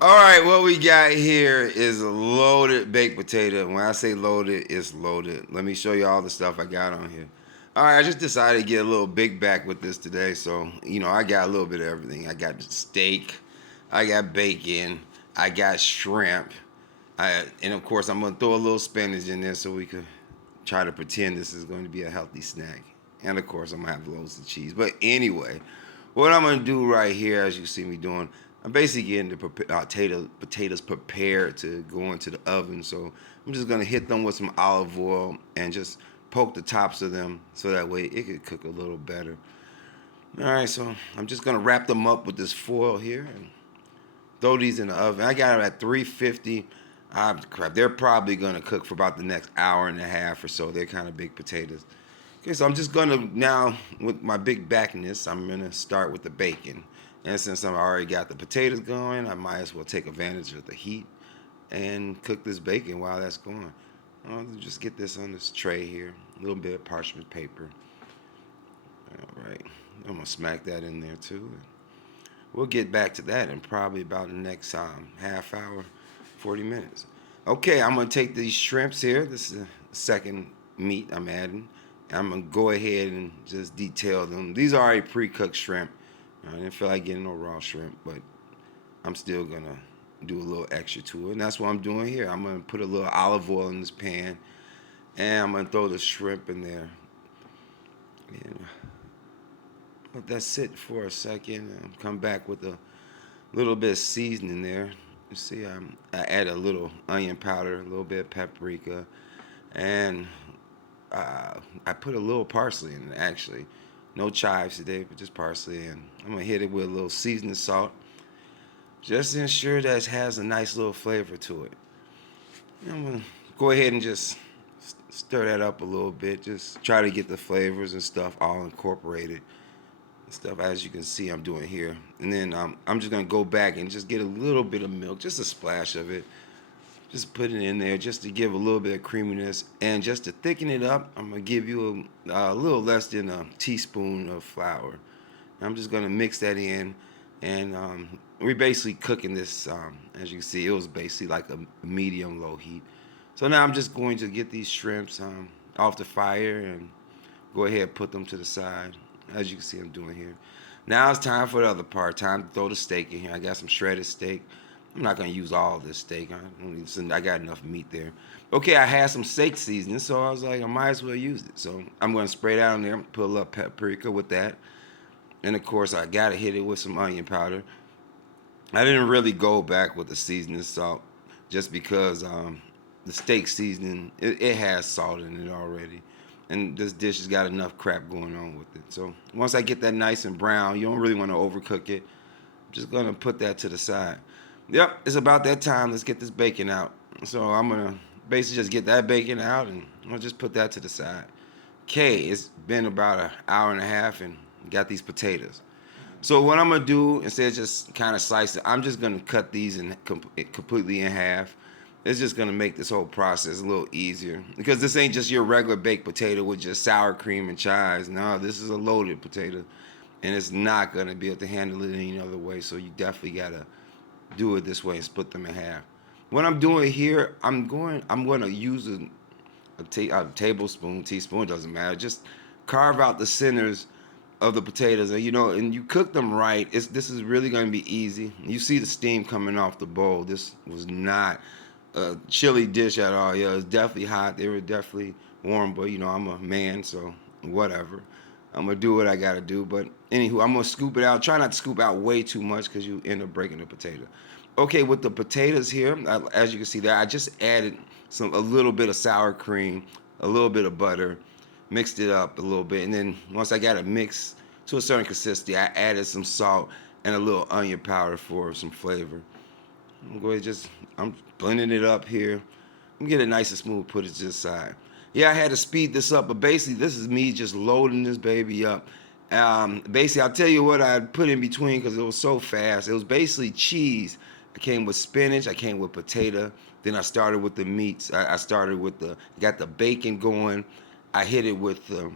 All right, what we got here is a loaded baked potato. When I say loaded, it's loaded. Let me show you all the stuff I got on here. All right, I just decided to get a little big back with this today. So, I got a little bit of everything. I got steak, I got bacon, I got shrimp. And of course, I'm going to throw a little spinach in there so we could try to pretend this is going to be a healthy snack. And of course, I'm going to have loads of cheese. But anyway, what I'm going to do right here, as you see me doing, I'm basically getting the potatoes prepared to go into the oven. So I'm just going to hit them with some olive oil and just poke the tops of them so that way it could cook a little better. All right, so I'm just going to wrap them up with this foil here and throw these in the oven. I got them at 350. Crap, they're probably going to cook for about the next hour and a half or so. They're kind of big potatoes. Okay, so I'm just going to now, with my big backness, I'm going to start with the bacon. And since I've already got the potatoes going, I might as well take advantage of the heat and cook this bacon while that's going. I'll just get this on this tray here, a little bit of parchment paper. All right, I'm going to smack that in there too. We'll get back to that in probably about the next half hour, 40 minutes. Okay, I'm going to take these shrimps here. This is the second meat I'm adding. I'm going to go ahead and just detail them. These are already pre-cooked shrimp. I didn't feel like getting no raw shrimp, but I'm still going to do a little extra to it. And that's what I'm doing here. I'm going to put a little olive oil in this pan, and I'm going to throw the shrimp in there. And let that sit for a second and come back with a little bit of seasoning there. You see, I add a little onion powder, a little bit of paprika, and I put a little parsley in it, actually. No chives today, but just parsley. And I'm going to hit it with a little seasoning salt, just to ensure that it has a nice little flavor to it. And I'm going to go ahead and just stir that up a little bit. Just try to get the flavors and stuff all incorporated. Stuff, as you can see, I'm doing here. And then I'm just going to go back and just get a little bit of milk, just a splash of it. Just put it in there just to give a little bit of creaminess. And just to thicken it up, I'm going to give you a little less than a teaspoon of flour. I'm just going to mix that in. And we're basically cooking this, as you can see, it was basically like a medium-low heat. So now I'm just going to get these shrimps off the fire and go ahead and put them to the side, as you can see I'm doing here. Now it's time for the other part. Time to throw the steak in here. I got some shredded steak. I'm not going to use all this steak. I got enough meat there. Okay, I had some steak seasoning, so I was like, I might as well use it. So I'm going to spray that on there, put a little paprika with that. And of course, I got to hit it with some onion powder. I didn't really go back with the seasoning salt just because the steak seasoning, it has salt in it already. And this dish has got enough crap going on with it. So once I get that nice and brown, you don't really want to overcook it. I'm just going to put that to the side. Yep, it's about that time. Let's get this bacon out. So I'm going to basically just get that bacon out and I'll just put that to the side. Okay, it's been about an hour and a half and got these potatoes. So what I'm going to do, instead of just kind of slice it, I'm just going to cut these completely in half. It's just going to make this whole process a little easier. Because this ain't just your regular baked potato with just sour cream and chives. No, this is a loaded potato. And it's not going to be able to handle it any other way. So you definitely got to do it this way and split them in half. What I'm doing here, I'm going to use a tablespoon, teaspoon, doesn't matter. Just carve out the centers of the potatoes, and you cook them right. This is really going to be easy. You see the steam coming off the bowl. This was not a chilly dish at all. Yeah, it was definitely hot. They were definitely warm, but I'm a man, so whatever. I'm gonna do what I gotta do. But anywho, I'm gonna scoop it out. Try not to scoop out way too much because you end up breaking the potato. Okay, with the potatoes here, as you can see there, I just added a little bit of sour cream, a little bit of butter, mixed it up a little bit, and then once I got it mixed to a certain consistency, I added some salt and a little onion powder for some flavor. I'm blending it up here. I'm get it nice and smooth. Put it to the side. Yeah, I had to speed this up, but basically this is me just loading this baby up. Basically, I'll tell you what I put in between because it was so fast. It was basically cheese. I came with spinach. I came with potato. Then I started with the meats. I started with got the bacon going. I hit it with the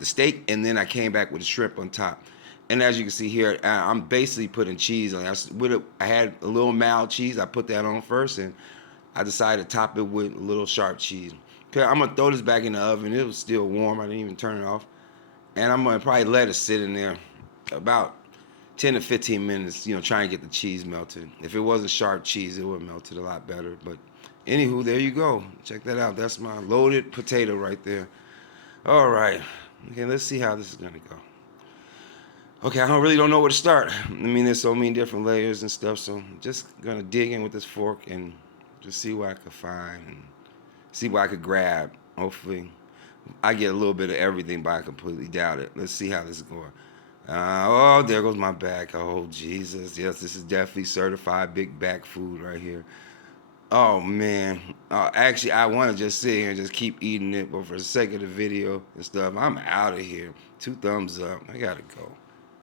steak, and then I came back with the shrimp on top. And as you can see here, I'm basically putting cheese on it. I had a little mild cheese. I put that on first, and I decided to top it with a little sharp cheese. Okay, I'm gonna throw this back in the oven. It was still warm. I didn't even turn it off. And I'm gonna probably let it sit in there about 10 to 15 minutes, trying to get the cheese melted. If it wasn't sharp cheese, it would have melted a lot better. But anywho, there you go. Check that out. That's my loaded potato right there. All right. Okay, let's see how this is gonna go. Okay, I really don't know where to start. I mean, there's so many different layers and stuff, so I'm just gonna dig in with this fork and just see what I could find and see what I could grab. Hopefully, I get a little bit of everything, but I completely doubt it. Let's see how this is going. Oh, there goes my back. Oh, Jesus. Yes, this is definitely certified big back food right here. Oh, man. Actually, I want to just sit here and just keep eating it, but for the sake of the video and stuff, I'm out of here. 2 thumbs up. I got to go.